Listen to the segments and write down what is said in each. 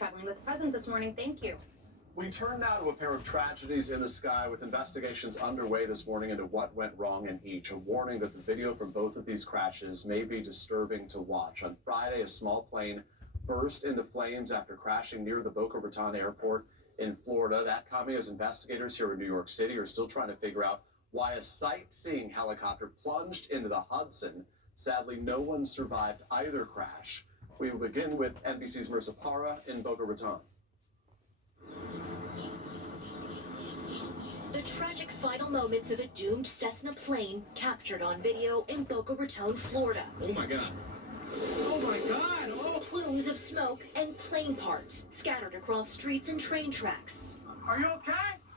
traveling with the president this morning. Thank you. We turn now to a pair of tragedies in the sky with investigations underway this morning into what went wrong in each. A warning that the video from both of these crashes may be disturbing to watch. On Friday, a small plane burst into flames after crashing near the Boca Raton airport in Florida. That coming as investigators here in New York City are still trying to figure out why a sightseeing helicopter plunged into the Hudson. Sadly, no one survived either crash. We will begin with NBC's Marissa Parra in Boca Raton. The tragic final moments of a doomed Cessna plane captured on video in Boca Raton, Florida. Oh my God. Oh my God. Oh. Plumes of smoke and plane parts scattered across streets and train tracks. Are you okay?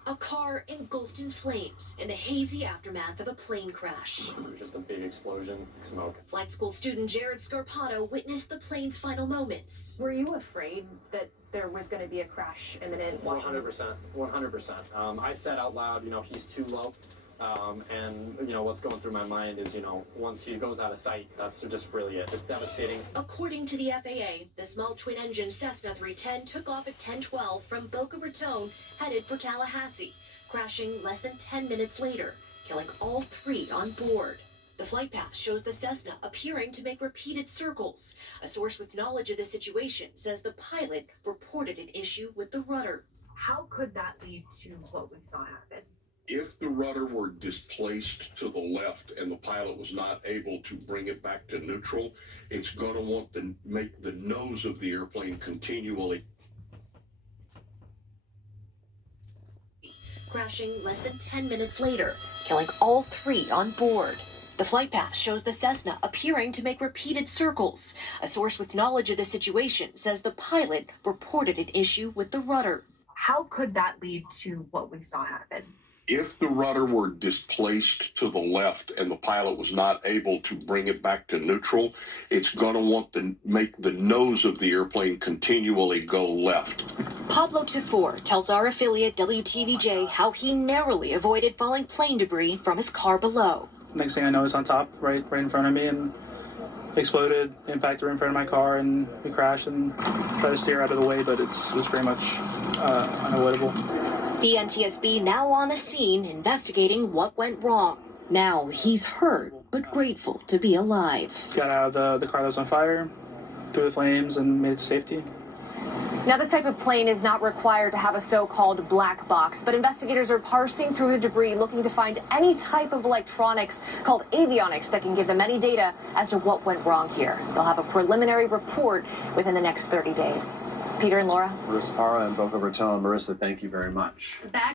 A car engulfed in flames in the hazy aftermath of a plane crash. It was just a big explosion, smoke. Flight school student Jared Scarpato witnessed the plane's final moments. Were you afraid that there was going to be a crash imminent? 100%. 100%. I said out loud, he's too low. And, what's going through my mind is, once he goes out of sight, that's just really it. It's devastating. According to the FAA, the small twin-engine Cessna 310 took off at 10:12 from Boca Raton, headed for Tallahassee, crashing less than 10 minutes later, killing all three on board. The flight path shows the Cessna appearing to make repeated circles. A source with knowledge of the situation says the pilot reported an issue with the rudder. How could that lead to what we saw happen? If the rudder were displaced to the left and the pilot was not able to bring it back to neutral, it's going to want to make the nose of the airplane continually. Crashing less than 10 minutes later, killing all three on board. The flight path shows the Cessna appearing to make repeated circles. A source with knowledge of the situation says the pilot reported an issue with the rudder. How could that lead to what we saw happen? If the rudder were displaced to the left and the pilot was not able to bring it back to neutral, it's going to want to make the nose of the airplane continually go left. Pablo Tifor tells our affiliate WTVJ how he narrowly avoided falling plane debris from his car below. Next thing I know, it's on top, right in front of me, and exploded, impacted right in front of my car, and we crashed and tried to steer out of the way, but it was very much unavoidable. The NTSB now on the scene investigating what went wrong. Now he's hurt but grateful to be alive. Got out of the car that was on fire, through the flames, and made it to safety. Now, this type of plane is not required to have a so-called black box, but investigators are parsing through the debris looking to find any type of electronics called avionics that can give them any data as to what went wrong here. They'll have a preliminary report within the next 30 days. Peter and Laura. Marissa Parra and Boca Raton. Marissa, thank you very much. Back